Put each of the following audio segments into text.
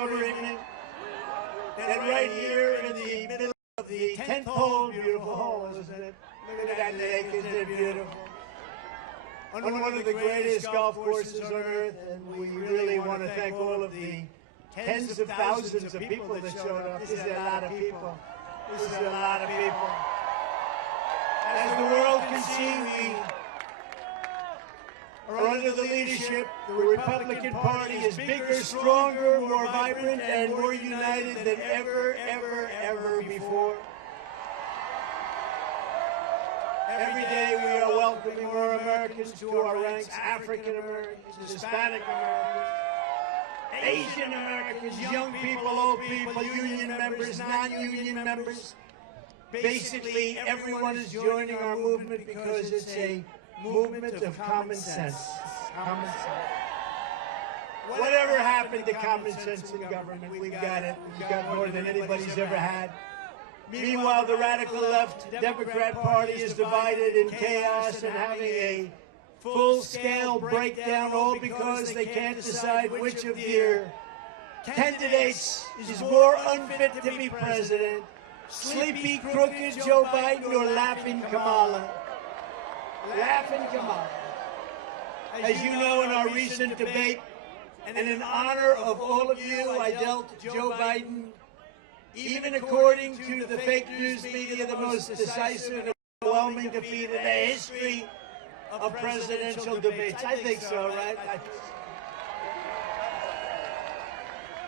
summer evening, that right here in the middle of the 10th hole, beautiful hole, isn't it? Look at that lake, isn't it beautiful? On one of the greatest golf courses on earth, and we really want to thank all of the tens of thousands of people that showed up. This is a lot of people. This is a lot of people. As the world can see, we are under the leadership. The Republican Party is bigger, stronger, more vibrant, and more united than ever, ever, ever before. Every day we are welcoming more Americans to our ranks, African Americans, Hispanic Americans, Asian Americans, young people, old people, union members, non-union members. Basically, everyone is joining our movement because it's a movement of common sense. Common sense. Whatever happened to common sense in government? We've got it. We've got more than anybody's ever had. Meanwhile, the radical left Democrat Party is divided in chaos and having a full-scale breakdown, all because they can't decide which of their candidates is more unfit to be president. Sleepy, crooked Joe Biden or laughing Kamala? Laughing Kamala. As you know, in our recent debate, and in honor of all of you, I dealt Joe Biden, even according to the fake news media, the most decisive and overwhelming defeat in the history of presidential debates. I think so, right?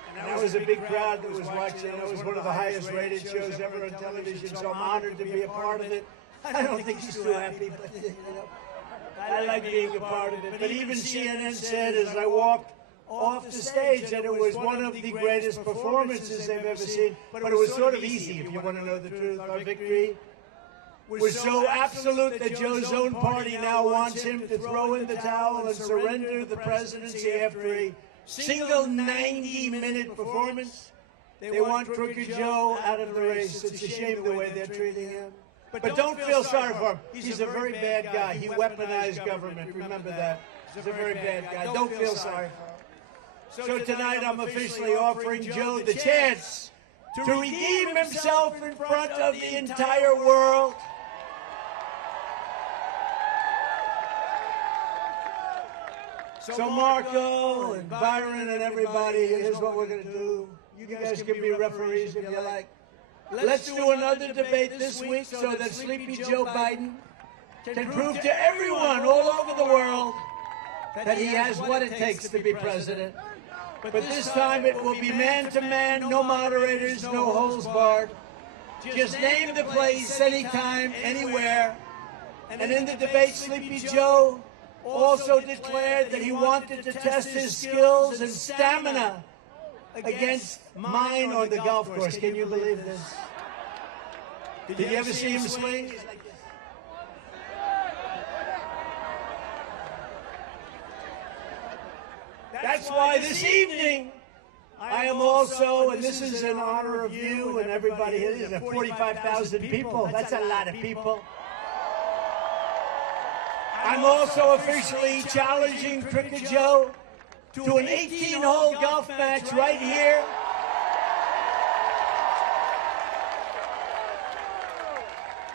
And that was a big crowd that was watching. That was one of the highest rated shows ever on television, so I'm honored to be a part of it. I don't think she's too happy, but I like being a part of it. But even CNN said as I walked off the stage that it was one of the greatest performances they've ever seen. But it was sort of easy, if you want to know the truth. Our victory was so absolute that Joe's own party now wants him to throw in the towel and surrender the presidency after a single 90-minute performance. They want Crooked Joe out of the race. It's a shame the way they're treating him. But don't feel sorry for him. He's a very bad guy. He weaponized government. Remember that. He's a very bad guy. Don't feel sorry for him. So tonight I'm officially offering Joe the chance to redeem himself in front of the entire world. So Marco and Byron and everybody, here's what we're going to do. You guys can be referees if you like. Let's do another debate this week so that Sleepy Joe Biden can prove to everyone all over the world that he has what it takes to be president. But this time it will be man-to-man, no moderators, no holds barred. Just name the place, anytime, anywhere. And in the debate, Sleepy Joe also declared that he wanted to test his skills and stamina against mine on the golf course. Can you believe this? Did you ever see him swing? That's why this evening I am also, and this is in honor of you and everybody here, 45,000 people. That's a lot of people. I'm also officially challenging Crooked Joe to an 18-hole golf match right here.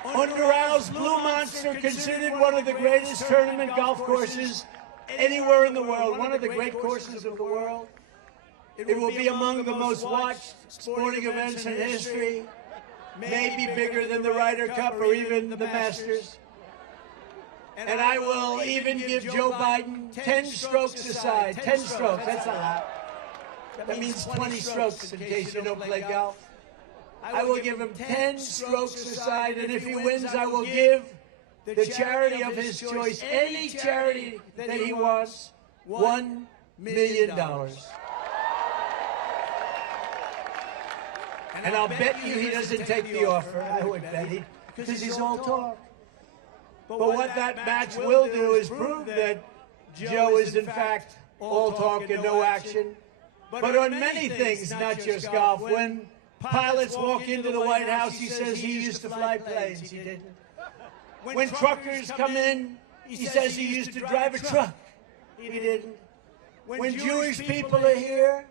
On Doural's Blue Monster, considered one of the greatest tournament golf courses anywhere in the world, one of the great courses of the world. It will be among the most watched sporting events in history, maybe bigger than the Ryder Cup or even the Masters. And I will even give Joe Biden 10 strokes aside. 10 strokes, that's a lot. That means 20 strokes in case you don't play golf. I will give him 10 strokes aside, and if he wins, I will give the charity of his choice, any charity that he wants, $1 million. And I'll bet you he doesn't take the offer. I would bet he, because he's all talk. But what that match will do is prove that Joe is in fact all talk and no action. But on many things, not just golf. When pilots walk into the White House, he says he used to fly planes. He didn't. When truckers come in, he says he used to drive a truck. He didn't. When Jewish people are here,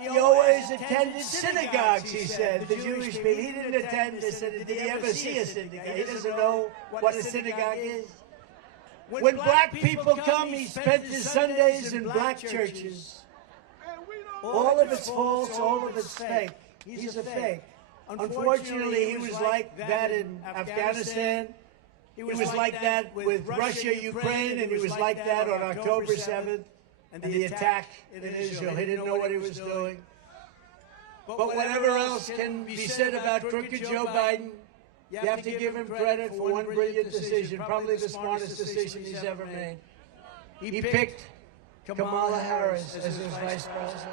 He always attended synagogues, he said. The Jewish people, he didn't attend. They said, did he ever see a synagogue? He doesn't know what a synagogue is. When black people come, he spent his Sundays in black churches. All of it's false, all of it's fake. He's a fake. Unfortunately, he was like that in Afghanistan. He was like that with Russia, Ukraine, and he was like that on October 7th and the attack in Israel. He didn't know what he was doing. But whatever else can be said about crooked Joe Biden, you have to give him credit for one brilliant decision, probably the smartest decision he's ever made. He picked Kamala Harris as his vice president.